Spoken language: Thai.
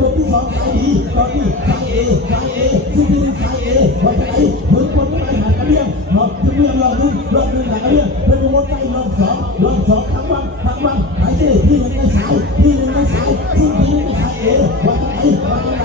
บทที่สองสายดีตอนนี้สายเอที่หนึ่งสายเอวันไหนผลคนไม่หากระเบี้ยงรอบที่เรื่องรอบหนึ่งหากระเบี้ยงเป็นวงใจรอบสองทั้งวันหายใจที่หนึ่งในสายที่หนึ่งในสายที่หนึ่งในสายเอวันไหน